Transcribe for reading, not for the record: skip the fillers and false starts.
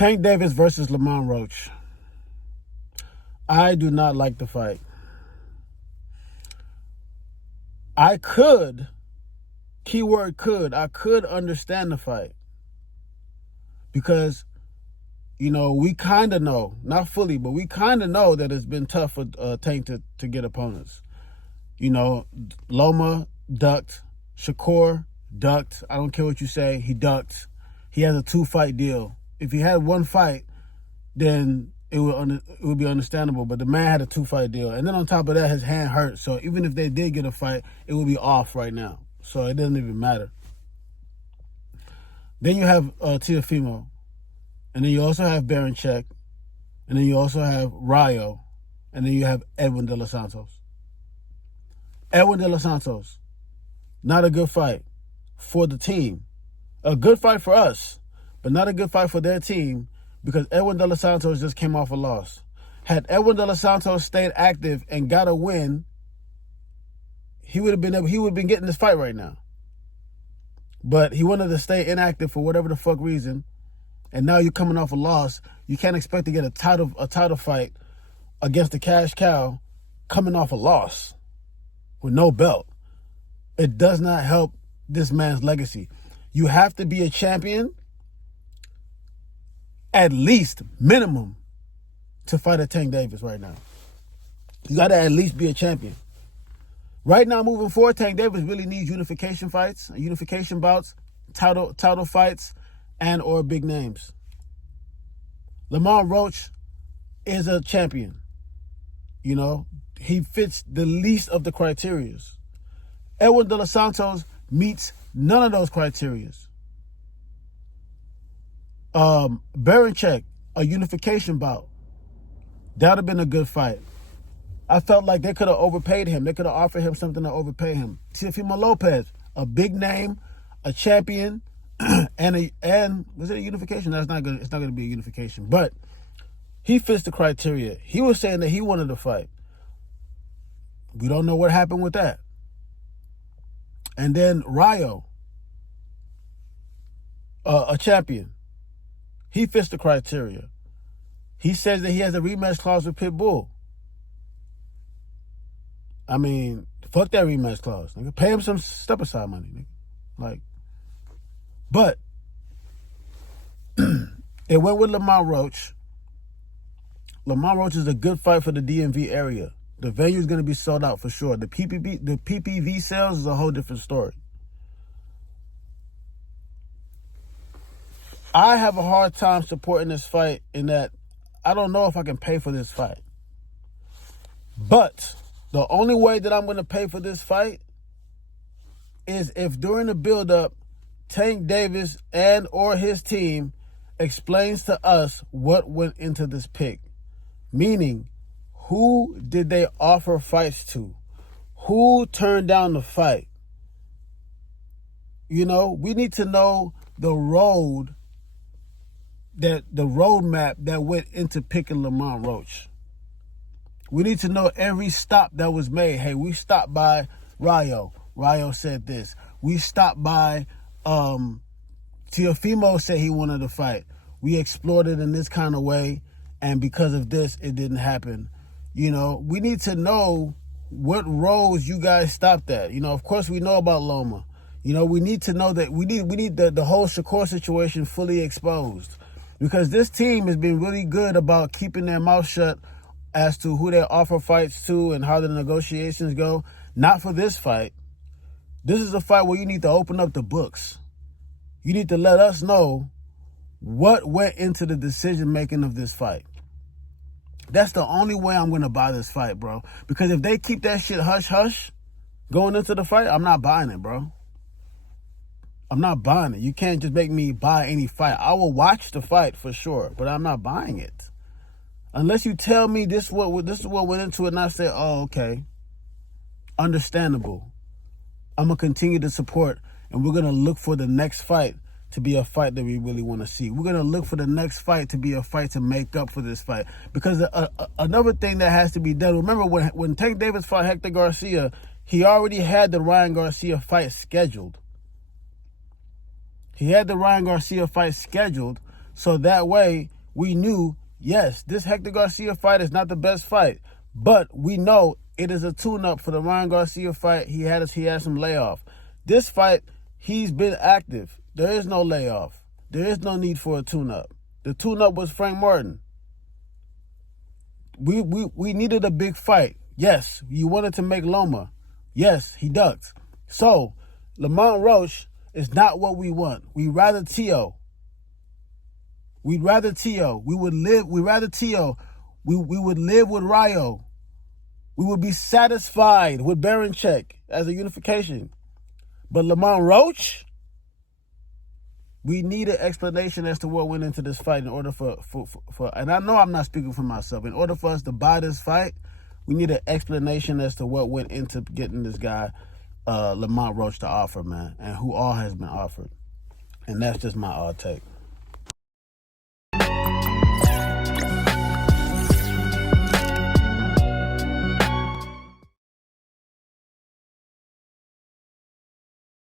Tank Davis versus Lamont Roach. I do not like the fight. I could, keyword could, I could understand the fight. Because, we kind of know, not fully, but we kind of know that it's been tough for Tank to get opponents. Loma ducked, Shakur ducked. I don't care what you say, he ducked. He has a 2-fight deal. If he had 1 fight, then it would be understandable. But the man had a 2-fight deal. And then on top of that, his hand hurt. So even if they did get a fight, it would be off right now. So it doesn't even matter. Then you have Teofimo. And then you also have Baranchek. And then you also have Rayo. And then you have Edwin De Los Santos. Edwin De Los Santos, not a good fight for the team. A good fight for us, but not a good fight for their team because Edwin De Los Santos just came off a loss. Had Edwin De Los Santos stayed active and got a win, he would have been getting this fight right now. But he wanted to stay inactive for whatever the fuck reason, and now you're coming off a loss. You can't expect to get a title fight against the cash cow coming off a loss with no belt. It does not help this man's legacy. You have to be a champion, at least minimum, to fight a Tank Davis right now. You got to at least be a champion. Right now, moving forward, Tank Davis really needs unification fights, unification bouts, title fights, and or big names. Lamont Roach is a champion. He fits the least of the criterias. Edwin De Los Santos meets none of those criterias. Baranchek, a unification bout. That would have been a good fight. I felt like they could have overpaid him. They could have offered him something to overpay him. Teofimo Lopez, a big name, a champion, and was it a unification? That's not good. It's not going to be a unification. But he fits the criteria. He was saying that he wanted to fight. We don't know what happened with that. And then Rayo, a champion. He fits the criteria. He says that he has a rematch clause with Pitbull. I mean, fuck that rematch clause. Nigga. Pay him some step-aside money. Nigga. But it went with Lamont Roach. Lamont Roach is a good fight for the DMV area. The venue is going to be sold out for sure. The PPV sales is a whole different story. I have a hard time supporting this fight in that I don't know if I can pay for this fight. But the only way that I'm going to pay for this fight is if during the build-up, Tank Davis and or his team explains to us what went into this pick. Meaning, who did they offer fights to? Who turned down the fight? We need to know the roadmap that went into picking Lamont Roach. We need to know every stop that was made. Hey, we stopped by Rayo. Rayo said this. We stopped by Teofimo said he wanted to fight. We explored it in this kind of way, and because of this, it didn't happen. We need to know what roads you guys stopped at. Of course, we know about Loma. We need to know that we need the whole Shakur situation fully exposed, because this team has been really good about keeping their mouth shut as to who they offer fights to and how the negotiations go. Not for this fight. This is a fight where you need to open up the books. You need to let us know what went into the decision-making of this fight. That's the only way I'm going to buy this fight, bro. Because if they keep that shit hush-hush going into the fight, I'm not buying it, bro. I'm not buying it. You can't just make me buy any fight. I will watch the fight for sure, but I'm not buying it. Unless you tell me this is what went into it, and I say, oh, okay, understandable. I'm going to continue to support, and we're going to look for the next fight to be a fight that we really want to see. We're going to look for the next fight to be a fight to make up for this fight. Because another thing that has to be done, remember when Tank Davis fought Hector Garcia, he already had the Ryan Garcia fight scheduled. So that way we knew, yes, this Hector Garcia fight is not the best fight, but we know it is a tune-up for the Ryan Garcia fight. He had some layoff. This fight, he's been active. There is no layoff. There is no need for a tune-up. The tune-up was Frank Martin. We needed a big fight. Yes, you wanted to make Loma. Yes, he ducked. So, Lamont Roach is not what we want. We'd rather T.O. We'd rather T.O. We would rather T.O. We would live with Rayo. We would be satisfied with Baranchek as a unification. But Lamont Roach, we need an explanation as to what went into this fight in order for and I know I'm not speaking for myself. In order for us to buy this fight, we need an explanation as to what went into getting this guy, Lamont Roach, to offer, man, and who all has been offered. And that's just my take.